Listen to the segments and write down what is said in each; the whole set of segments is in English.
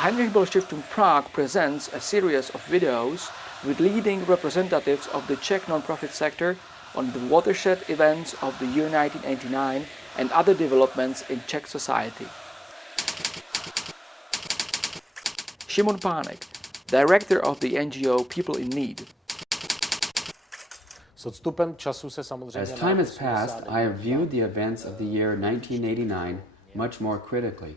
Heinrich-Böll-Stiftung Prague presents a series of videos with leading representatives of the Czech non-profit sector on the watershed events of the year 1989 and other developments in Czech society. Šimon Pánek, director of the NGO People in Need. As time has passed, I have viewed the events of the year 1989 much more critically.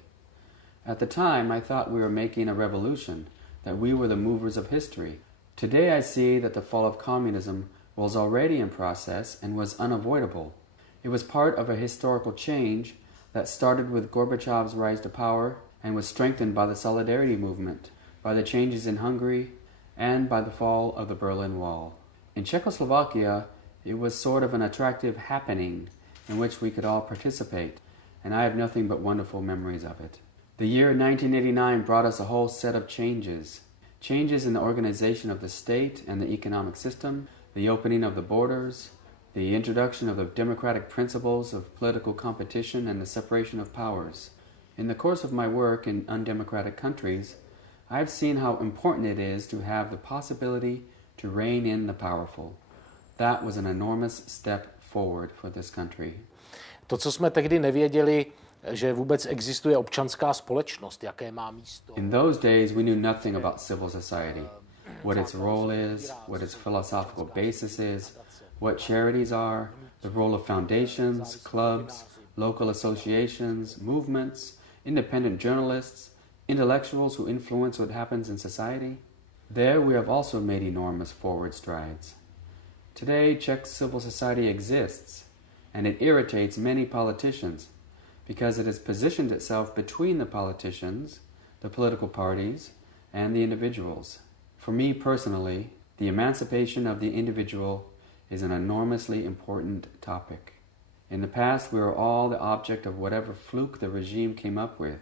At the time, I thought we were making a revolution, that we were the movers of history. Today I see that the fall of communism was already in process and was unavoidable. It was part of a historical change that started with Gorbachev's rise to power and was strengthened by the Solidarity movement, by the changes in Hungary, and by the fall of the Berlin Wall. In Czechoslovakia, it was sort of an attractive happening in which we could all participate, and I have nothing but wonderful memories of it. The year 1989 brought us a whole set of changes. Changes in the organization of the state and the economic system, the opening of the borders, the introduction of the democratic principles of political competition and the separation of powers. In the course of my work in undemocratic countries, I have seen how important it is to have the possibility to rein in the powerful. That was an enormous step forward for this country. To, co jsme tehdy nevěděli, že vůbec existuje občanská společnost, jaké má místo. In those days we knew nothing about civil society, what its role is, what its philosophical basis is, what charities are, the role of foundations, clubs, local associations, movements, independent journalists, intellectuals who influence what happens in society. There we have also made enormous forward strides. Today Czech civil society exists, and it irritates many politicians because it has positioned itself between the politicians, the political parties, and the individuals. For me personally, the emancipation of the individual is an enormously important topic. In the past, we were all the object of whatever fluke the regime came up with.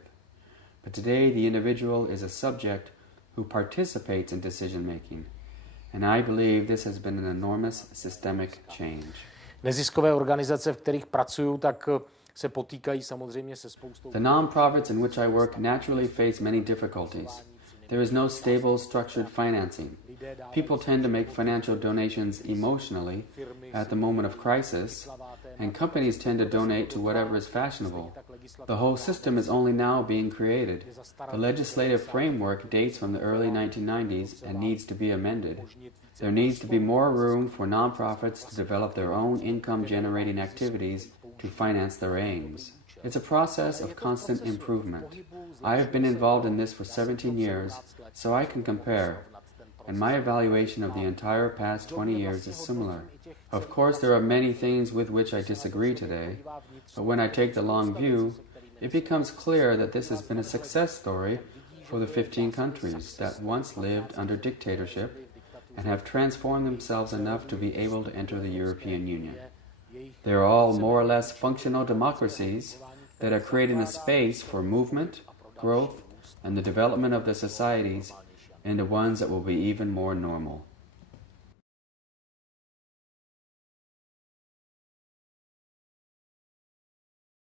But today, the individual is a subject who participates in decision-making. And I believe this has been an enormous systemic change. Neziskové organizace, v kterých pracuju, tak se potýkají samozřejmě se spoustou... The non-profits in which I work naturally face many difficulties. There is no stable, structured financing. People tend to make financial donations emotionally at the moment of crisis, and companies tend to donate to whatever is fashionable. The whole system is only now being created. The legislative framework dates from the early 1990s and needs to be amended. There needs to be more room for non-profits to develop their own income-generating activities to finance their aims. It's a process of constant improvement. I have been involved in this for 17 years, so I can compare, and my evaluation of the entire past 20 years is similar. Of course, there are many things with which I disagree today, but when I take the long view, it becomes clear that this has been a success story for the 15 countries that once lived under dictatorship and have transformed themselves enough to be able to enter the European Union. They are all more or less functional democracies that are creating a space for movement, growth, and the development of the societies into ones that will be even more normal.